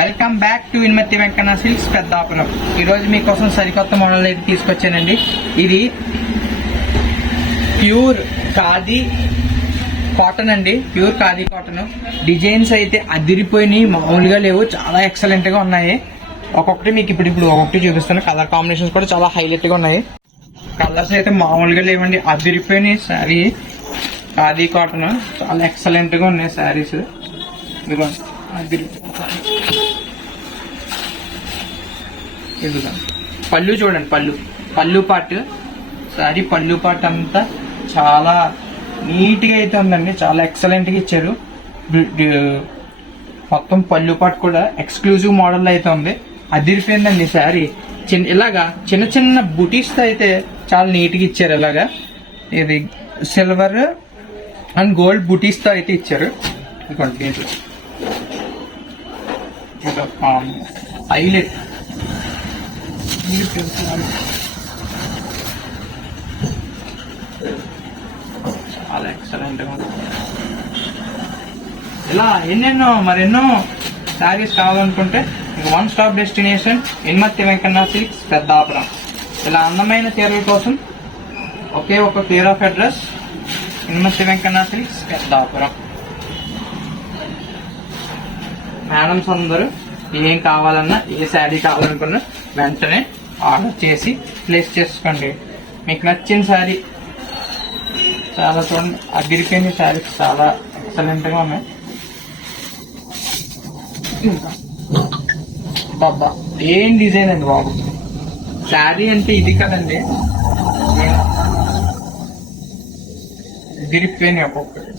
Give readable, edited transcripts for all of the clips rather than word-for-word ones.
Welcome back to ఇన్మతి Venkanna silks Peddapuram. ఈరోజు మీకోసం సరికొత్త మోడల్ అయితే తీసుకొచ్చానండి. ఇది ప్యూర్ ఖాదీ కాటన్ అండి, ప్యూర్ ఖాదీ కాటన్. డిజైన్స్ అయితే అదిరిపోయినాయి, మామూలుగా లేవు, చాలా ఎక్సలెంట్ గా ఉన్నాయి. ఒక్కొక్కటి మీకు ఇప్పుడు ఒక్కొక్కటి చూపిస్తాను. కలర్ కాంబినేషన్స్ కూడా చాలా హైలైట్ గా ఉన్నాయి. కలర్స్ అయితే మామూలుగా లేవండి, అదిరిపోయినాయి. శారీ ఖాదీ కాటన్ చాలా ఎక్సలెంట్ గా ఉన్నాయి శారీస్. ఇదిగోండి పళ్ళు చూడండి, పళ్ళు పార్ట్ సారీ పళ్ళు పార్ట్ అంతా చాలా నీట్ గా అయితే ఉందండి, చాలా ఎక్సలెంట్ గా ఇచ్చారు. మొత్తం పళ్ళు పార్ట్ కూడా ఎక్స్క్లూజివ్ మోడల్ అయితే ఉంది, అదిరిపోయిందండి శారీ. ఇలాగా చిన్న చిన్న బుటీస్ తో అయితే చాలా నీట్ గా ఇచ్చారు. ఇలాగా ఇది సిల్వర్ అండ్ గోల్డ్ బుటీస్ తో అయితే ఇచ్చారు. ఇదిగోండి హైలైట్ చాలా ఎక్సలెంట్ గా ఉంది. ఇలా మరెన్నో శారీస్ కావాలనుకుంటే వన్ స్టాప్ డెస్టినేషన్ ఇన్మతి వెంకన్న సిల్క్స్ పెద్దాపురం. ఇలా అందమైన చీరల కోసం ఒకే ఒక క్లియర్ ఆఫ్ అడ్రస్ ఇన్మతి వెంకన్న సిల్క్స్ పెద్దాపురం. మేడమ్స్ అందరూ ఏం కావాలన్నా, ఏ శారీ కావాలనుకున్నా వెంటనే ఆర్డర్ చేసి ప్లేస్ చేసుకోండి. మీకు నచ్చిన శారీ చాలా చూడండి, అదిరిపోయిన శారీస్ చాలా ఎక్సలెంట్ గా ఉన్నాయి. బాబా ఏం డిజైన్ అండి బాబు, శారీ అంటే ఇది కదండి, అదిరిపోయినాయి ఒక్కొక్కటి.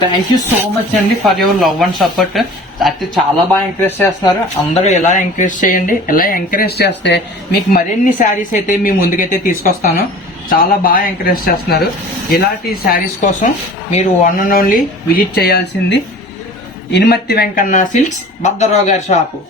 థ్యాంక్ యూ సో మచ్ అండి for your love and support. అయితే చాలా బాగా ఎంకరేజ్ చేస్తున్నారు. అందరూ ఎలా ఎంకరేజ్ చేయండి, ఎలా ఎంకరేజ్ చేస్తే మీకు మరిన్ని శారీస్ అయితే మీ ముందుకైతే తీసుకొస్తాను. చాలా బాగా ఎంకరేజ్ చేస్తున్నారు. ఇలాంటి శారీస్ కోసం మీరు వన్ అండ్ ఓన్లీ విజిట్ చేయాల్సింది ఇన్మతి వెంకన్న సిల్క్స్, భద్రరావు గారి షాపు.